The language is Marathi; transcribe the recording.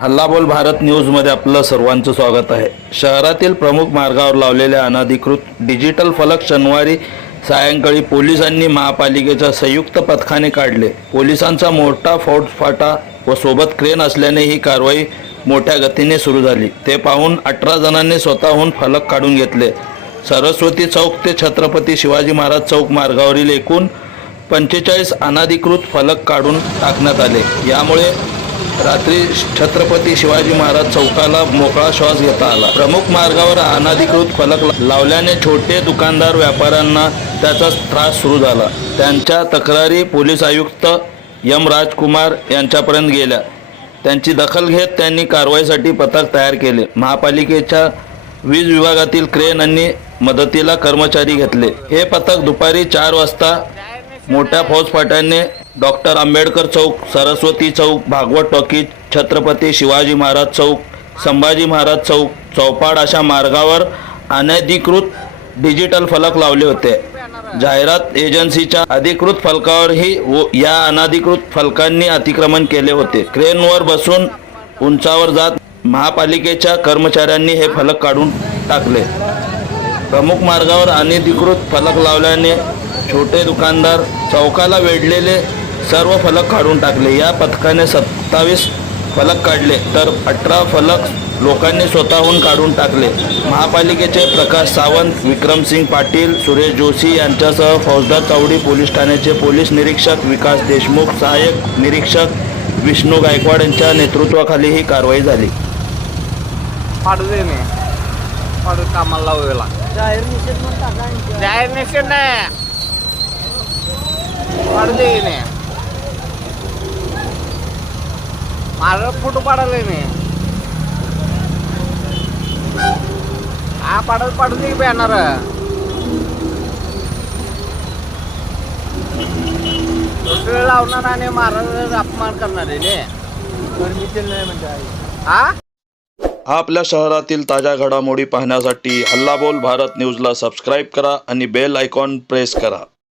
हल्लाबोल भारत न्यूजमध्ये आपलं सर्वांचं स्वागत आहे। शहरातील प्रमुख मार्गावर लावलेले अनधिकृत डिजिटल फलक शनिवारी सायंकाळी पोलिसांनी महापालिकेच्या संयुक्त पथकाने काढले। पोलिसांचा मोठा फौजफाटा व सोबत क्रेन असल्याने ही कारवाई मोठ्या गतीने सुरू झाली। ते पाहून 18 जणांनी स्वतःहून फलक काढून घेतले। सरस्वती चौक ते छत्रपती शिवाजी महाराज चौक मार्गावरील एकूण 45 अनधिकृत फलक काढून टाकण्यात आले। यामुळे रात्री छत्रपती शिवाजी महाराज चौकाला मोकळा श्वास घेता आला। प्रमुख मार्गावर अनधिकृत फलक लावल्याने छोटे दुकानदार व्यापाऱ्यांना त्याचा त्रास सुरू झाला। त्यांच्या तक्रारी पोलीस आयुक्त एम राजकुमार यांच्यापर्यंत गेल्या। त्यांची दखल घेत त्यांनी कारवाईसाठी पथक तयार केले। महापालिकेच्या वीज विभागातील क्रेन आणि मदतीला कर्मचारी घेतले। हे पथक दुपारी 4 वाजता मोठ्या फौजफाट्याने डॉक्टर आंबेडकर चौक, सरस्वती चौक, भागवत टॉकीज, छत्रपती शिवाजी महाराज चौक, संभाजी महाराज चौक, चौपाड अशा मार्गावर अनधिकृत डिजिटल फलक लावले होते। जाहिरात एजन्सीच्या अधिकृत फलकावरही या अनधिकृत फलकांनी अतिक्रमण केले होते। क्रेनवर बसून उंचावर जात महापालिकेच्या कर्मचाऱ्यांनी हे फलक काढून टाकले। प्रमुख मार्गावर अनधिकृत फलक लावल्याने छोटे दुकानदार चौकाला वेढलेले सर्व फलक काढून टाकले। या पथकाने 27 फलक काढले तर 18 फलक लोकांनी स्वतःहून काढून टाकले। महापालिकेचे प्रकाश सावंत, विक्रमसिंग पाटील, सुरेश जोशी यांच्यासह फौजदार चावडी पोलीस ठाण्याचे पोलीस निरीक्षक विकास देशमुख, सहाय्यक निरीक्षक विष्णू गायकवाड यांच्या नेतृत्वाखाली ही कारवाई झाली। कामाला लावला जाहीर निषेध नाही माझा फोटो पाडायला नाही हा पाडू दे बॅनर लावणार आणि महाराज अपमान करणार आहे हा। आपल्या शहरातील ताज्या घडामोडी पाहण्यासाठी हल्लाबोल भारत न्यूजला सबस्क्राईब करा आणि बेल आयकॉन प्रेस करा।